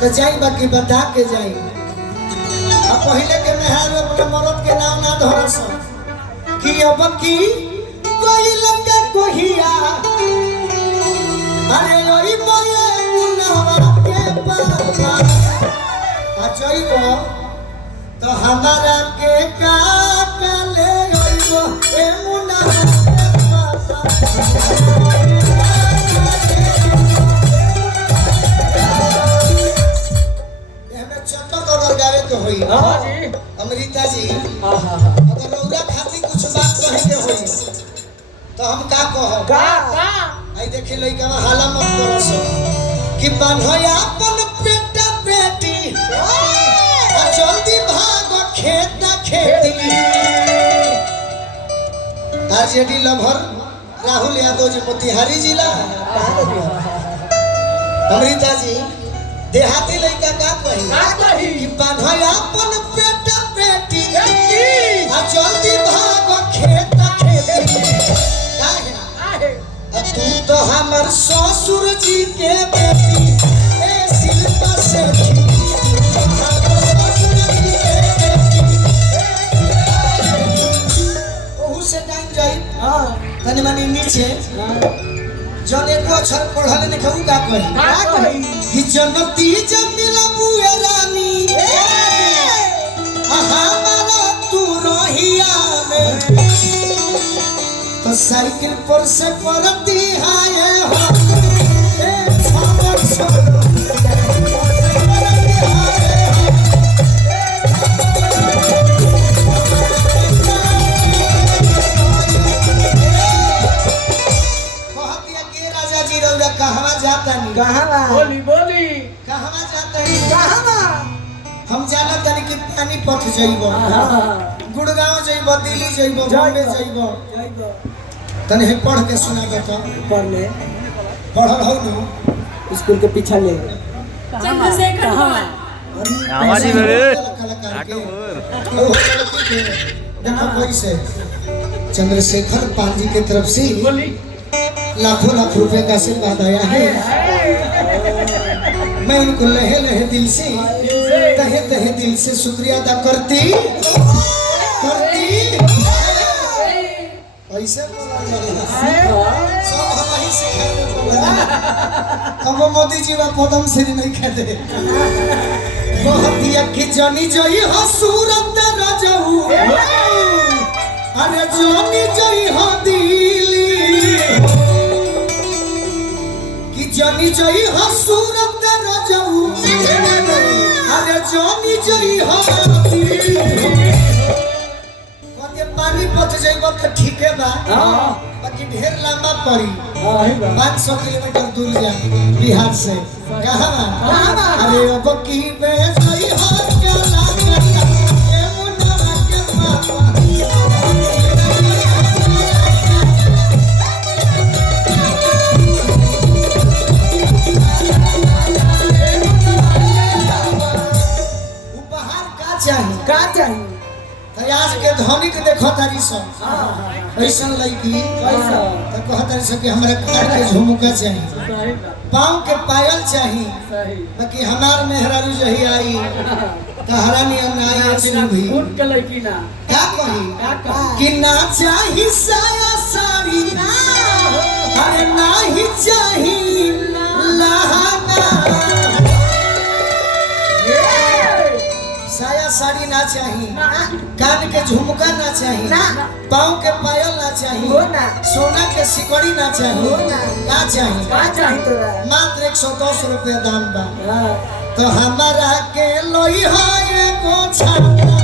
तो जाई बाकी बता के जाई। अब पहले के मेहर अपने मरद के नाम ना धरस कि अब की कोई लगे कोहिया अरे ओई मोये मुनवा के पापा अचइबो तो हमारा के का ले ओइबो ए मुनवा के पापा हां जी अमृता जी अगर रौरा खाती कुछ बात कहे के होई तो हम का कहो का आई देखे लइका हाला मत करसो कि बनहोया अपन बेटा बेटी आ जल्दी भागो खेत ना खेती। आरजेडी लभर राहुल यादव जी मोतिहारी जिला अमृता जी देहाती लइका का कही कि बनहोया अपन बेटा बेटी आ जल्दी भागो खेत ना खेती। तू तो हमर ससुर जी के बेटी ए शिल्पा सेठी ओहू से टाइम जाई हां तनी मानी नीचे जन एको अक्षर पढ़ले ने कहू का कही कि जनती जब मिलबू ए रानी हमारा तू रहिया में तो साइकिल पर से पड़ती है हो ए छावर छोड़ कहवा जाता नहीं कहवा बोली कहवा जाता नहीं कहवा हम जाना तनी कि पानी पथ जइबो गुड़गांव जइबो दिल्ली जइबो बॉम्बे जइबो तनी हे पढ़ के सुना बेटा पढ़ ले पढ़ल हो नु स्कूल के पीछे ले चंद्रशेखर आवाज ही रे देखो पैसे चंद्रशेखर पांजी की तरफ से लाखों लाख रुपए का आशीर्वाद आया है। मैं उनको लहे लहे दिल से तहे तहे दिल से शुक्रिया अदा करती ऐसे सब हमारी अब मोदी जी वा पदम से नहीं कहते बहुत ही कि जानी जोई हो सूरत रजहू अरे जानी जोई हो दिल्ली जानी जोई हो सूरत रजहू अरे जानी जोई हो के पानी पथ जइबो त ठीक है बा बाकी ढेर लंबा पड़ी 500 किलोमीटर दूर जा बिहार से कहां अरे अब की बे जोई हो चला ए मुन्ना के पापा का चाहिए आज के धनिक देखो तारी सब ऐसा लड़की तो कह तारी सब कि हमरा कार के झुमका चाहिए पाँव के पायल चाहिए बाकी हमार मेहरारू जही आई तो हरानी ना आई भी उठ के लड़की ना का कही कि ना चाहिए साया साड़ी अरे ना ही चाहिए लहंगा साया साड़ी ना चाहिए कान के झुमका ना चाहिए पाँव के पायल ना चाहिए सोना के सिकड़ी ना चाहिए का चाहिए मात्र 110 रुपया दाम बा तो हमारा के लोई है को छाता